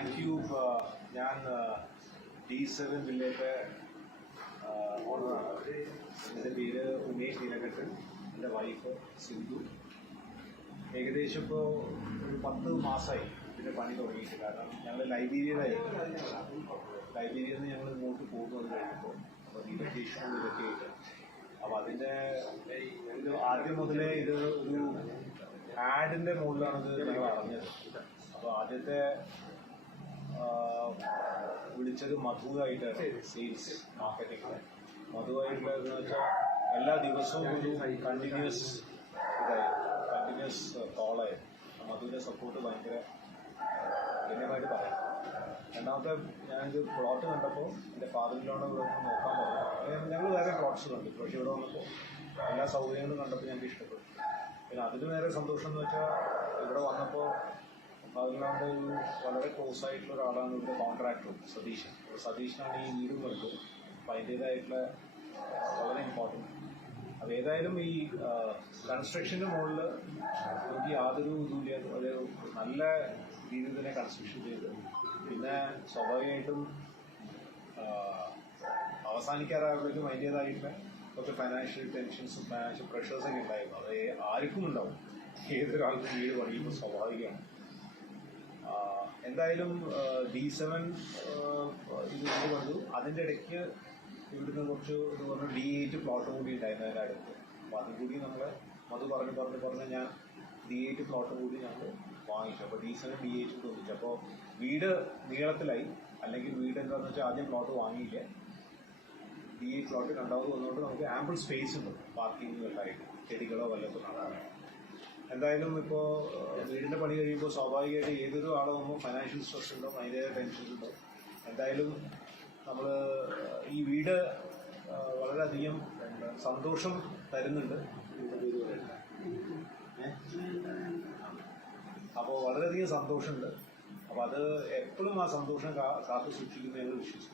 Thank you. ഞാൻ D7 village ഓണറാണ്. എൻ്റെ പേര് ഉമേഷ് നീലകണ്ഠൻ. എൻ്റെ വൈഫ് സിന്ധു. ഏകദേശം ഇപ്പോൾ ഒരു 10 മാസമായി ഇതിൻ്റെ പണി തുടങ്ങിയിട്ട്. കാരണം ഞങ്ങൾ ലൈബീരിയയിലായിരുന്നു. ലൈബീരിയയിൽ നിന്ന് ഞങ്ങൾ ഇങ്ങോട്ട് പോകുന്നത് കഴിഞ്ഞപ്പോൾ അപ്പോൾ ഈ വെക്കേഷനും ഇതൊക്കെ ആയിട്ട് അപ്പോൾ അതിൻ്റെ ഇത് ആദ്യം മുതലേ ഇത് ഒരു ആഡിൻ്റെ മുകളിലാണിത് ഞങ്ങൾ അറിഞ്ഞത്. അപ്പോൾ ആദ്യത്തെ വിളിച്ചത് മധുവായിട്ടാണ്, സെയിൽസ് മാർക്കറ്റിംഗ്. മധുവായിട്ടുള്ളതെന്ന് വെച്ചാൽ എല്ലാ ദിവസവും ഒരു കണ്ടിന്യൂസ് കോളായിരുന്നു. മധുവിൻ്റെ സപ്പോർട്ട് ഭയങ്കര ഗണ്യമായിട്ട് പറയാം. രണ്ടാമത്തെ ഞാനിത് പ്ലോട്ട് കണ്ടപ്പോൾ എൻ്റെ ഫാദറിലോടെ ഇവിടെ നോക്കാൻ പറഞ്ഞു. ഞങ്ങൾ വേറെ പ്ലോട്ട്സ് കണ്ടു, പക്ഷേ ഇവിടെ വന്നപ്പോൾ എല്ലാ സൗകര്യങ്ങളും കണ്ടപ്പോൾ ഞങ്ങൾക്ക് ഇഷ്ടപ്പെട്ടു. പിന്നെ അതിന് വേറെ സന്തോഷം എന്ന് വെച്ചാൽ ഇവിടെ വന്നപ്പോൾ ഫാദറിലോണ്ട് ഒരു വളരെ ക്ലോസ് ആയിട്ടുള്ള ഒരാളാണ് ഇവിടെ കോൺട്രാക്ടർ സതീശൻ. സതീശനാണ് ഈ വീടും കണ്ടു. അപ്പോൾ അതിൻ്റേതായിട്ടുള്ള വളരെ ഇമ്പോർട്ടൻറ്റ്. അത് ഏതായാലും ഈ കൺസ്ട്രക്ഷൻ്റെ മുകളിൽ എനിക്ക് യാതൊരു ഇതുമില്ല. ഒരു നല്ല രീതിയിൽ തന്നെ കൺസ്ട്രക്ഷൻ ചെയ്ത് പിന്നെ സ്വാഭാവികമായിട്ടും അവസാനിക്കാറാകുമ്പോഴേക്കും അതിൻ്റേതായിട്ടുള്ള കുറച്ച് ഫൈനാൻഷ്യൽ ടെൻഷൻസും ഫൈനാൻഷ്യൽ പ്രഷേഴ്സൊക്കെ ഉണ്ടായിരുന്നു. അത് ആർക്കും ഉണ്ടാവും, ഏതൊരാൾക്കും വീട് പണിയുമ്പോൾ സ്വാഭാവികമാണ്. എന്തായാലും D7 ഇത് കണ്ടു. അതിൻ്റെ ഇടയ്ക്ക് ഇവിടുന്ന് കുറച്ച് ഇത് പറഞ്ഞു D8 പ്ലോട്ട് കൂടി ഉണ്ടായിരുന്നു അതിൻ്റെ അടുത്ത്. അപ്പോൾ അതും കൂടി നമ്മൾ മധു പറഞ്ഞ് ഞാൻ D8 പ്ലോട്ട് കൂടി ഞങ്ങൾ വാങ്ങിച്ചു. അപ്പോൾ D7 D8 തോന്നിച്ചു. അപ്പോൾ വീട് നീളത്തിലായി. അല്ലെങ്കിൽ വീട് എന്താണെന്ന് വെച്ചാൽ ആദ്യം പ്ലോട്ട് വാങ്ങിയില്ല, D8 പ്ലോട്ട് രണ്ടാമത് വന്നുകൊണ്ട് നമുക്ക് ആമ്പിൾ സ്പേസ് ഉണ്ട് പാർക്കിങ്ങുകളായിട്ട്, ചെടികളോ വല്ലതും നടാൻ. എന്തായാലും ഇപ്പോൾ വീടിൻ്റെ പണി കഴിയുമ്പോൾ സ്വാഭാവികമായിട്ട് ഏതൊരു ആളാകുമ്പോൾ ഫൈനാൻഷ്യൽ സ്ട്രെസ് ഉണ്ടാവും, അതിൻ്റെതായ ടെൻഷൻസ് ഉണ്ടാവും. എന്തായാലും നമ്മൾ ഈ വീട് വളരെയധികം സന്തോഷം തരുന്നുണ്ട്. അപ്പോൾ വളരെയധികം സന്തോഷമുണ്ട്. അപ്പോൾ അത് എപ്പോഴും ആ സന്തോഷം കാത്തു സൂക്ഷിക്കുന്നതിൽ വിശ്വസിക്കുന്നു.